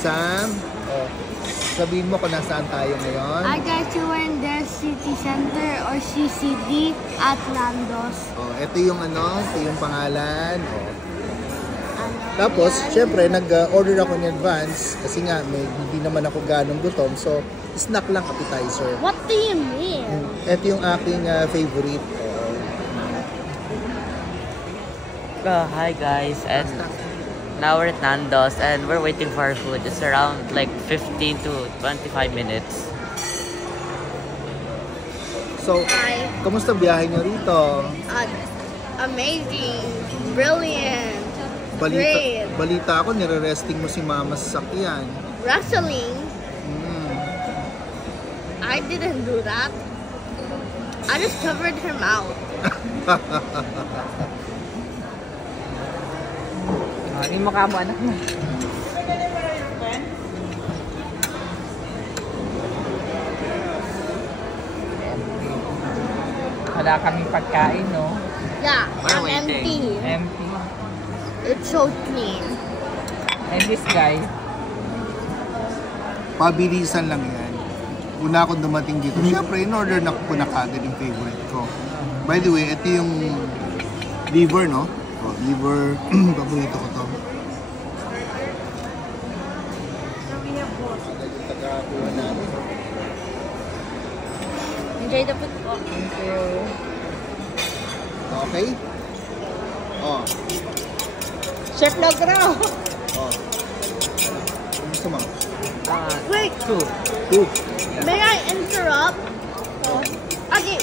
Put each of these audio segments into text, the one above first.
Sam, sabihin mo kung nasaan tayo ngayon. I got you in the city center or CCD at Nando's. Ito yung ito yung pangalan. Tapos, syempre, nag-order ako in advance kasi nga, hindi naman ako ganong gutom. So, snack lang, appetizer. What do you mean? Ito yung aking favorite. Hi guys, and now we're at Nando's and we're waiting for our food. It's around like 15 to 25 minutes. So, kamusta biyahe nyo rito? Amazing, brilliant, great. Balita ako, nire-resting mo si Mama sa sakyan. Wrestling? I didn't do that. I just covered her mouth. Hindi mo kamo anak mo. Wala kaming pagkain, no? Yeah, We're I'm waiting. Empty. It's so clean. And this guy, Pabilisan lang yan. Una akong dumating dito. Siyempre, in-order na ko na kagad yung favorite ko. By the way, ito yung liver, no? Liver, paborito ko to. Enjoy the food po. thank you. Okay? Chef Logro! Gusto mo? Wait, Two. may I interrupt? Okay,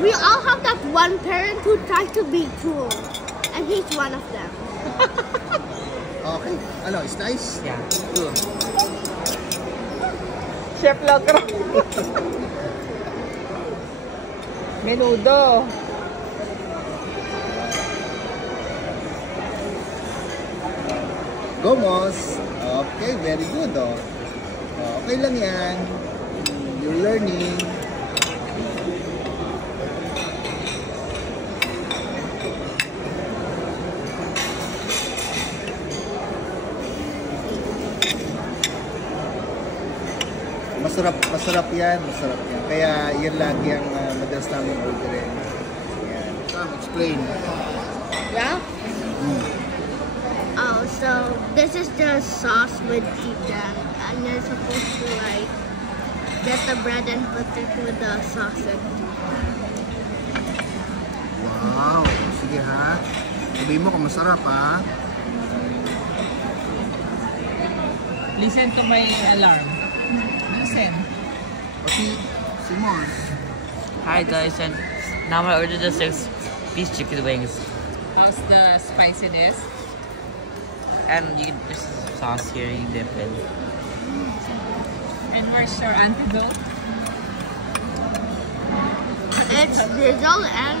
we all have that one parent who tries to be cool, and he's one of them. Okay. It's nice? Yeah. Good. Chef Logro! Menudo! Gomos. Okay, very good, Okay lang yan. You're learning. Masarap yan. Kaya yan lagi ang madalas namin orderin. Yan. Explain. Yeah? Oh, so this is the sauce with chicken, and you're supposed to like get the bread and put it with the sausage. Wow. Sige ha. Sabihin mo kung masarap ha. Listen to my alarm. Listen. Si Mons. Hi guys, and now I ordered the 6-piece chicken wings. How's the spiciness? And there's sauce here, you dip it. And where's your antidote? It's drizzle and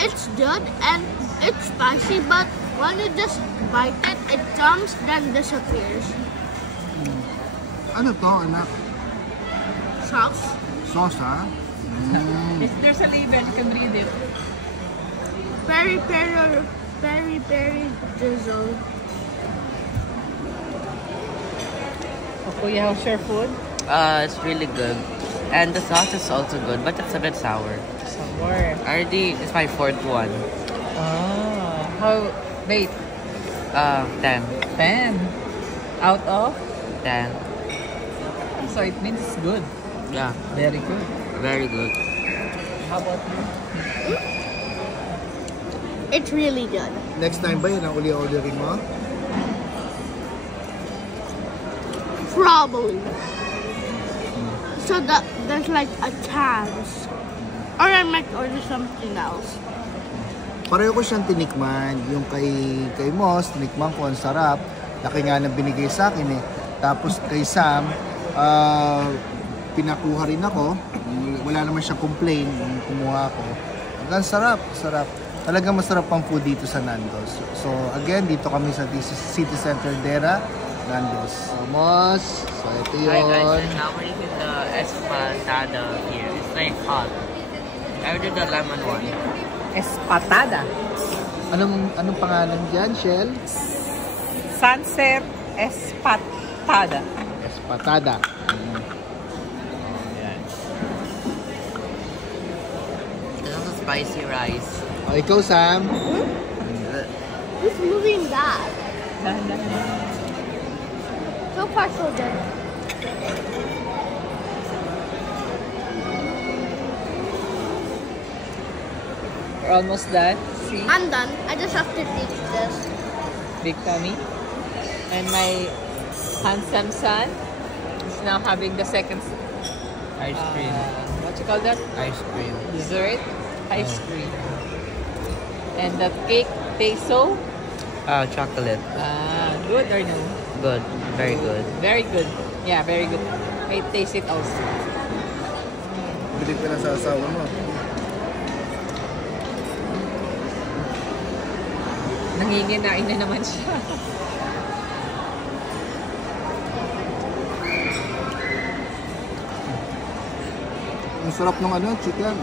it's good and it's spicy, but when you just bite it, it comes then disappears. Ano to, anak? Sauce? Sauce ha? If there's a label, you can read it. Peri drizzle. Kuya, how's your food? It's really good. And the sauce is also good, but it's a bit sour. Sour. It's my 4th one. How? Wait. 10. 10. Out of? 10. So it means it's good. Yeah, Very good. very good. How about you? It's really good. Next time ba yun ang uli-ordering mo? Probably. So that there's like a chance. Or I might order something else. Pareho ko siyang tinikman. Yung kay Moss, tinikman ko, ang sarap. Laki nga na binigay sa akin eh. Tapos kay Sam, pinakuha rin ako. Wala naman siya complain nung kumuha ako. Ang sarap. Talagang masarap ang food dito sa Nando's. So again, dito kami sa City Center Dera, Nando's. Moss, so ito yun. Hi guys, and now we're eating the espatada here. It's like hot. I ordered the lemon one. Espatada. Anong pangalan dyan, Shell? Sunset Espatada. Espatada. Yan. There's also spicy rice. O, ikaw, Sam. Who's moving that? So far, so good. We're almost done. See? I'm done. I just have to teach this. Big tummy. And my handsome son is now having the second Ice cream. what you call that? Ice cream. Dessert ice cream. And the cake tastes so Chocolate. good or no? Good. Very good. Very good. Yeah, very good. May taste it also. Bilig ka na sa asawa mo. Nanginginain na naman siya. Ang sarap ng chicken.